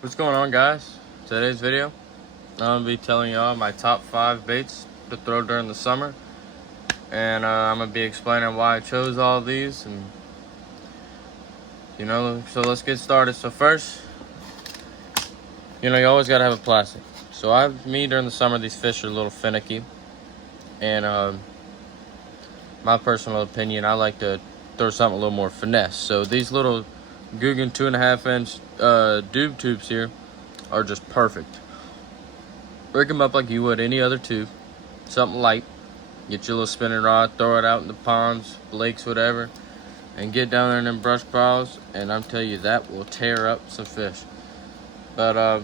What's going on, guys? Today's video, I'm gonna be telling y'all my top 5 baits to throw during the summer, and I'm gonna be explaining why I chose all these, and so let's get started. So first, you always gotta have a plastic. So during the summer, these fish are a little finicky, and my personal opinion, I like to throw something a little more finesse. So these little Googan 2.5-inch doob tubes here are just perfect. Rig them up like you would any other tube, something light. Get your little spinning rod, throw it out in the ponds, lakes, whatever, and get down there in them brush piles, and I'm telling you, that will tear up some fish. But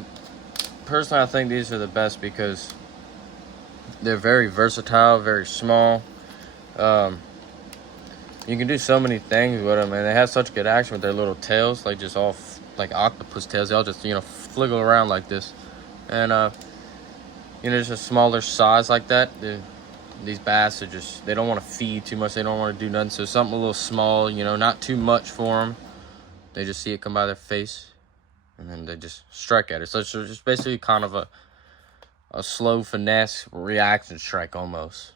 personally, I think these are the best because they're very versatile, very small. You can do so many things with them, and they have such good action with their little tails, like just all like octopus tails. They all just fliggle around like this, and just a smaller size like that. These bass are they don't want to feed too much. They don't want to do nothing. So something a little small, not too much for them. They just see it come by their face, and then they just strike at it. So it's just basically kind of a slow finesse reaction strike almost.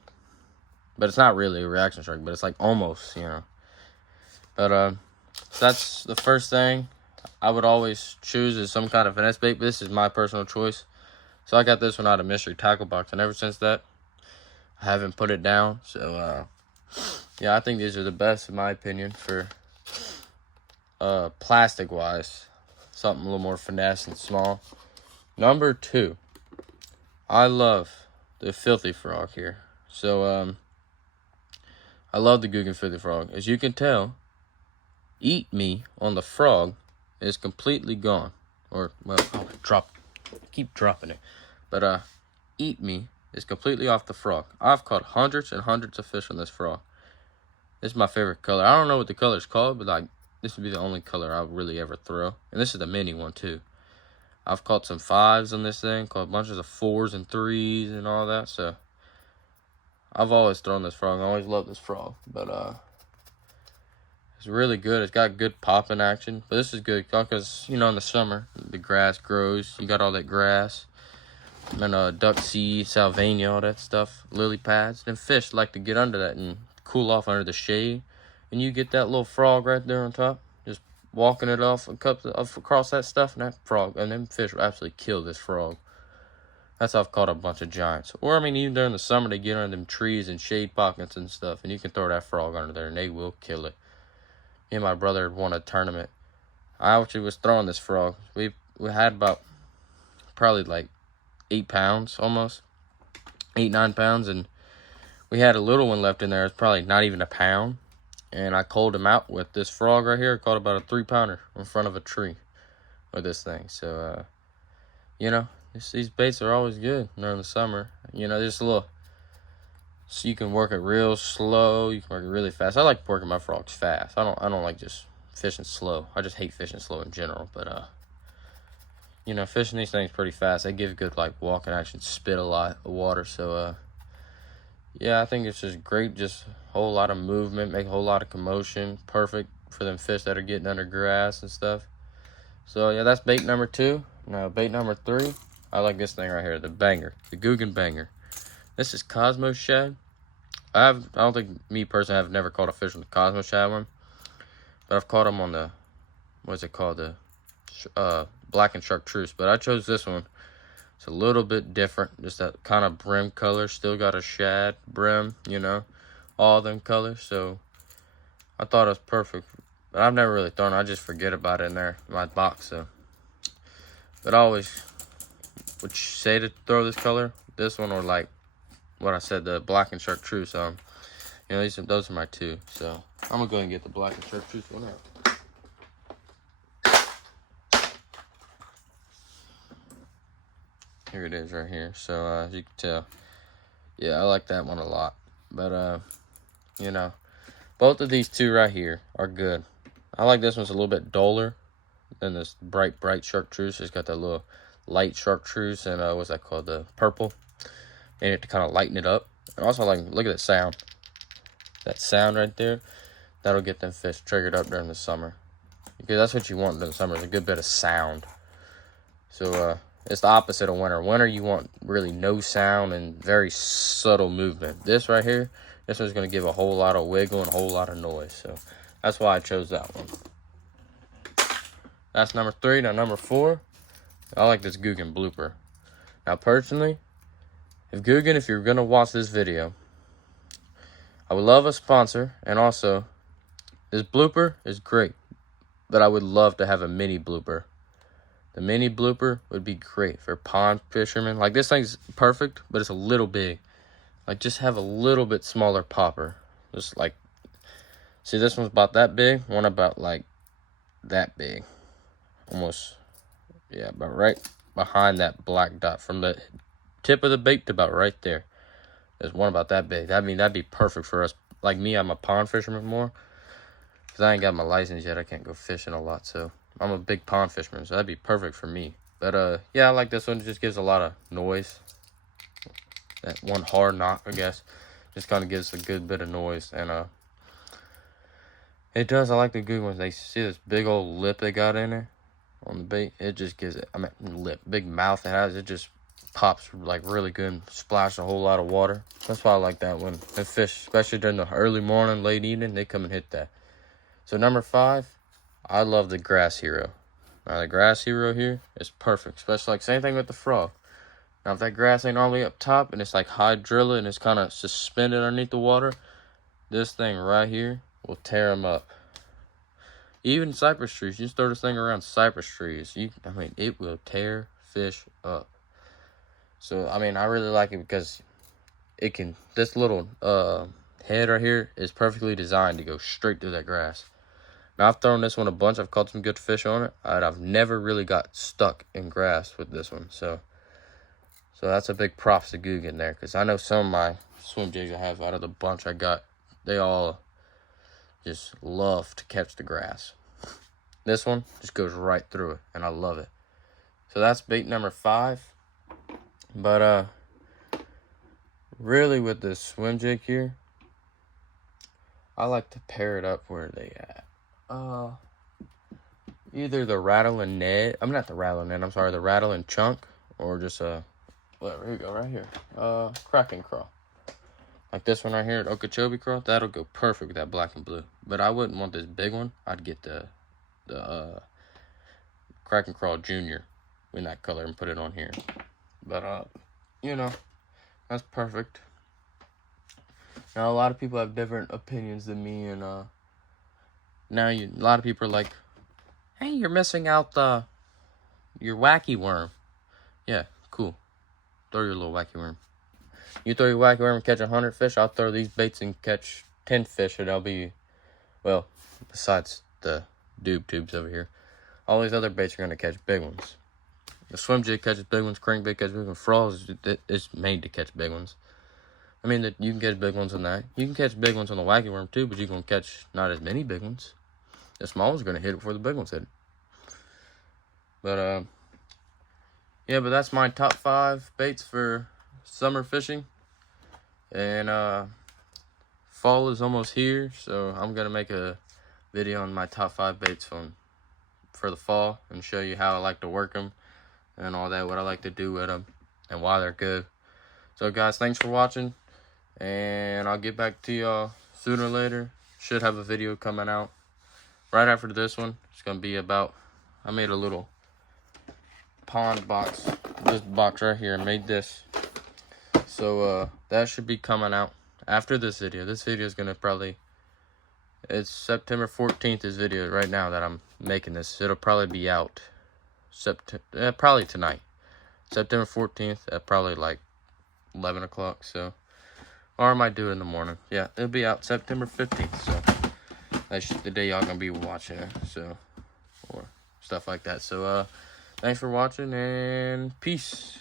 But it's not really a reaction strike, but it's like almost, But so that's the first thing I would always choose is some kind of finesse bait. But this is my personal choice. So I got this one out of Mystery Tackle Box, and ever since that, I haven't put it down. So yeah, I think these are the best in my opinion for plastic wise. Something a little more finesse and small. Number 2, I love the Filthy Frog here. So I love the Googan Filthy Frog. As you can tell, Eat Me on the frog is completely gone. Or, well, keep dropping it. But Eat Me is completely off the frog. I've caught hundreds and hundreds of fish on this frog. This is my favorite color. I don't know what the color is called, but this would be the only color I would really ever throw. And this is the mini one too. I've caught some 5s on this thing, caught bunches of 4s and 3s and all that. So I've always thrown this frog. I always loved this frog. But it's really good. It's got good popping action. But this is good because, in the summer, the grass grows. You got all that grass. And duck seed, salvania, all that stuff. Lily pads. And fish like to get under that and cool off under the shade. And you get that little frog right there on top. Just walking it off across that stuff. And that frog, and them fish will absolutely kill this frog. That's how I've caught a bunch of giants. Or, even during the summer, they get under them trees and shade pockets and stuff. And you can throw that frog under there and they will kill it. Me and my brother won a tournament. I actually was throwing this frog. We had about probably like 8 pounds almost. 8-9 pounds. And we had a little one left in there. It's probably not even a pound. And I culled him out with this frog right here. I caught about a 3-pounder in front of a tree with this thing. So, these baits are always good during the summer. Just a little, so you can work it real slow. You can work it really fast. I like working my frogs fast. I don't like just fishing slow. I just hate fishing slow in general. But fishing these things pretty fast. They give good walking action, spit a lot of water. So yeah, I think it's just great. Just a whole lot of movement, make a whole lot of commotion. Perfect for them fish that are getting under grass and stuff. So yeah, that's bait number 2. Now bait number 3. I like this thing right here, the Banger, the Googan Banger. This is Cosmo Shad. I don't think me personally have never caught a fish with the Cosmo Shad one, but I've caught them on the, what's it called, the Black and Chartreuse. But I chose this one. It's a little bit different, just that kind of brim color. Still got a shad brim, all them colors. So I thought it was perfect. But I've never really thrown it. I just forget about it in there in my box. So, but I always would say to throw this color, this one, or like what I said, the Black and Chartreuse. Those are my 2. So I'm gonna go ahead and get the Black and Chartreuse one out. Here it is right here. So as you can tell, yeah, I like that one a lot. But both of these 2 right here are good. I like this one's a little bit duller than this bright Chartreuse. It's got that little light Chartreuse and what's that called, the purple, and it to kind of lighten it up. And also, look at that sound. That sound right there, that'll get them fish triggered up during the summer, because that's what you want during the summer, is a good bit of sound. So it's the opposite of winter. Winter, you want really no sound and very subtle movement. This right here, this one's going to give a whole lot of wiggle and a whole lot of noise. So that's why I chose that one. That's number 3. Now number 4, I like this Googan blooper. Now personally, if Googan, if you're going to watch this video, I would love a sponsor. And also, this blooper is great, but I would love to have a mini blooper. The mini blooper would be great for pond fishermen. Like, this thing's perfect, but it's a little big. Like, just have a little bit smaller popper. Just like, see, this one's about that big. One about like that big. Almost, yeah, about right behind that black dot. From the tip of the bait to about right there. There's one about that big. I mean, that'd be perfect for us. Like me, I'm a pond fisherman more. Because I ain't got my license yet. I can't go fishing a lot, so I'm a big pond fisherman, so that'd be perfect for me. But yeah, I like this one. It just gives a lot of noise. That one hard knock, I guess, just kind of gives a good bit of noise. And it does. I like the good ones. They see this big old lip they got in there on the bait. It just gives it, I mean, lip, big mouth it has. It just pops like really good and splash a whole lot of water. That's why I like that one. And fish, especially during the early morning, late evening, they come and hit that. So number 5, I love the Grass Hero. Now the Grass Hero here is perfect, especially like same thing with the frog. Now if that grass ain't all the way up top and it's like hydrilla and it's kind of suspended underneath the water, this thing right here will tear them up. Even cypress trees, you just throw this thing around cypress trees, I mean, it will tear fish up. So I mean, I really like it because it can, this little head right here is perfectly designed to go straight through that grass. Now, I've thrown this one a bunch. I've caught some good fish on it. And I've never really got stuck in grass with this one. So that's a big props to Googan there. Because I know some of my swim jigs I have out of the bunch I got, they all just love to catch the grass. This one just goes right through it. And I love it. So that's bait number 5. But really with this swim jig here, I like to pair it up where they at. Either the rattling Ned, the rattling chunk, or just whatever. Here we go, right here. Kraken crawl. Like this one right here, at Okeechobee crawl, that'll go perfect with that black and blue. But I wouldn't want this big one. I'd get the Kraken crawl Junior in that color and put it on here. But you know, that's perfect. Now a lot of people have different opinions than me, and now a lot of people are like, hey, you're missing out your wacky worm. Yeah, cool. Throw your little wacky worm. You throw your wacky worm and catch 100 fish, I'll throw these baits and catch 10 fish, and I'll be, well, besides the doob tubes over here, all these other baits are going to catch big ones. The swim jig catches big ones, crankbait catches big ones, frogs is made to catch big ones. I mean, you can catch big ones on that. You can catch big ones on the wacky worm too, but you're going to catch not as many big ones. The small one's going to hit it before the big ones hit it. But, yeah, but that's my top 5 baits for summer fishing. And, fall is almost here, so I'm going to make a video on my top 5 baits for the fall and show you how I like to work them and all that, what I like to do with them and why they're good. So, guys, thanks for watching, and I'll get back to y'all sooner or later. Should have a video coming out right after this one. It's going to be about, I made a little pond box, this box right here. I made this. So, that should be coming out after this video. This video is going to probably, it's September 14th, this video right now that I'm making this. It'll probably be out probably tonight. September 14th at probably like 11 o'clock. So, or I might do it in the morning. Yeah, it'll be out September 15th. So, that's the day y'all gonna be watching it, so, or stuff like that. So, thanks for watching, and peace.